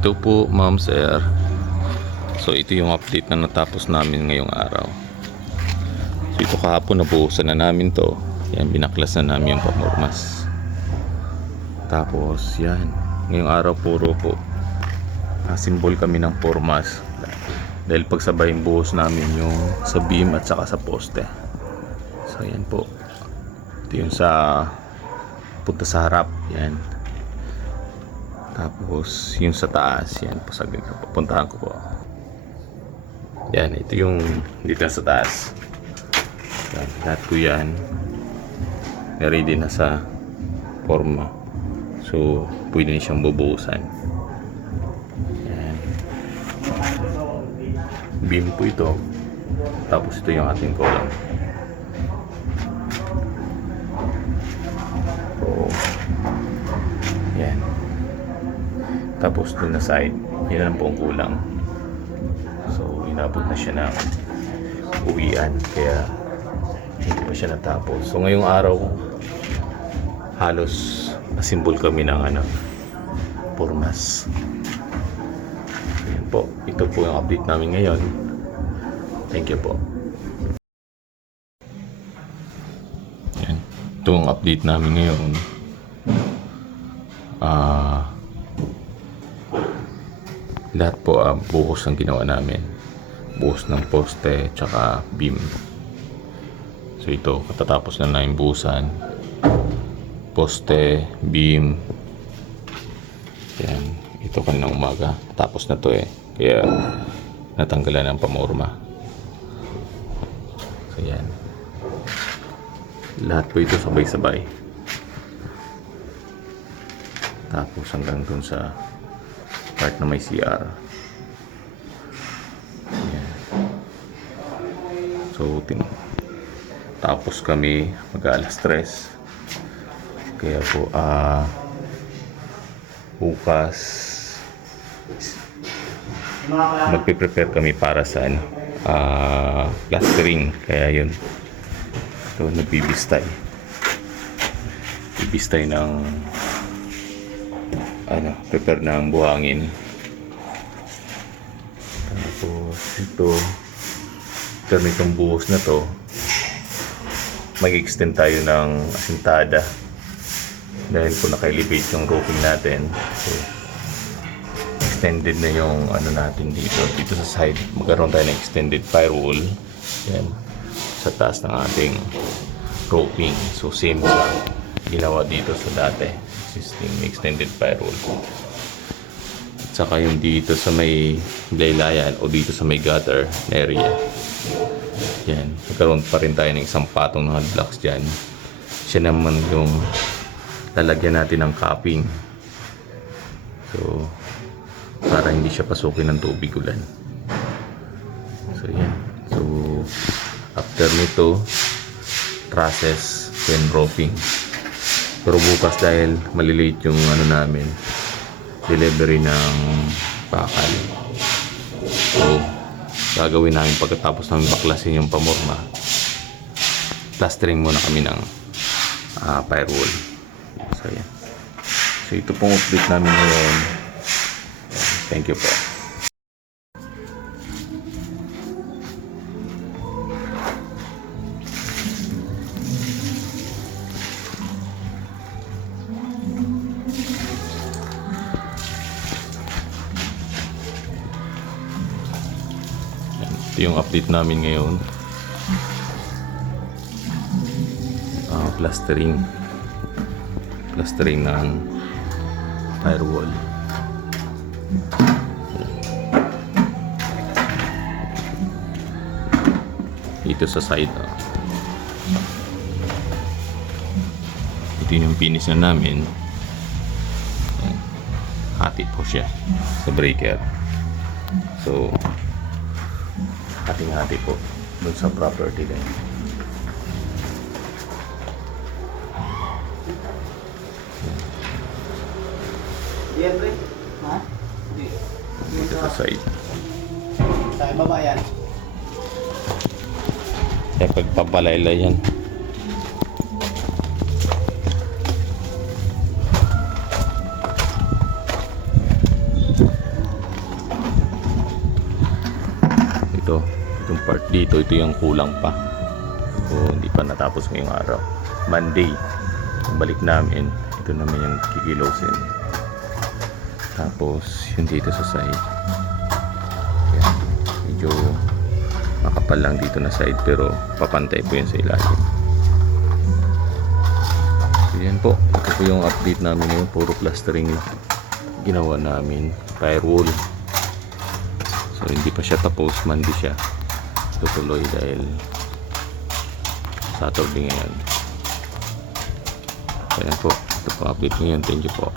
Ito po, ma'am, sir. So ito yung update na natapos namin ngayong araw. So ito kahapon nabuhusan na namin to. Yan, binaklas na namin yung pamormas. Tapos yan, ngayong araw puro po simbol kami ng pormas. Dahil pagsabay yung buhos namin yung sa beam at saka sa poste. So yan po. Ito yung sa punta sa harap. Yan. Tapos yung sa taas. Yan po sa pupuntahan ko po. Yan. Ito yung dito sa taas. Yan. Lahat ko yan. Ready na sa forma. So pwede na siyang bubuhusan. Yan. Beam po ito. Tapos ito yung ating column. Yan. Tapos dun na side, yan lang po ang kulang. So inabot na siya ng uwian, kaya hindi pa siya natapos. So ngayong araw halos asimbol kami ng pormas. Yan po, ito po yung update namin ngayon. Thank you po. Yan, ito ang update namin ngayon. Lahat po buhos ang ginawa namin, buhos ng poste tsaka beam. So ito katatapos na namin buhusan, poste, beam. Yan, ito kaninang umaga tapos na to kaya natanggalan ng pamorma. So yan, lahat po ito sabay-sabay. Tapos hanggang dun sa part na may CR. Ayan. So tapos kami mag-alas 3. Kaya po bukas magpe-prepare kami para sa plastering. Kaya yun, ito nagbibistay ng prepare ng buhangin. Tapos ito itong buhos na to, mag-extend tayo ng asintada dahil po naka-elevate yung roofing natin. So extended na yung natin dito sa side. Magkaroon tayo ng extended firewall. Yan, sa taas ng ating roofing. So same sa ginawa dito sa dati existing extended firewall. At saka yung dito sa may laylayan o dito sa may gutter area. Yan, nagkaroon pa rin tayo ng isang patong ng hot blocks dyan. Siya naman yung lalagyan natin ng capping. So para hindi siya pasukin ng tubig ulan. So yan. So after nito, trusses then roofing. Pero bukas dahil malilate yung namin, delivery ng bakal. So gagawin namin pagkatapos namin baklasin yung pamorma, plastering muna kami ng firewall. So yan. So ito pong update namin ngayon. Thank you po. Ito yung update namin ngayon. Plastering ng firewall. Dito sa side. Ito yung finish na namin. Hati po siya sa breaker. So hati-hati po dun sa property din. Dito sa side. Sa baba yan. Kaya pagpapalayla yan. dito, ito yung kulang pa. So, hindi pa natapos ngayong araw. Monday, balik namin. Ito naman yung kikilosin. Tapos, yung dito sa side. Yan. Medyo makapal lang dito na side, pero papantay po yan sa ilalim. So, yan po. Ito po yung update namin ngayon. Puro plastering ginawa namin. Firewall. So, hindi pa siya tapos. Monday siya tutuloy dahil Saturday ngayon. Ayan po. Ito po update ngayon. Thank you po.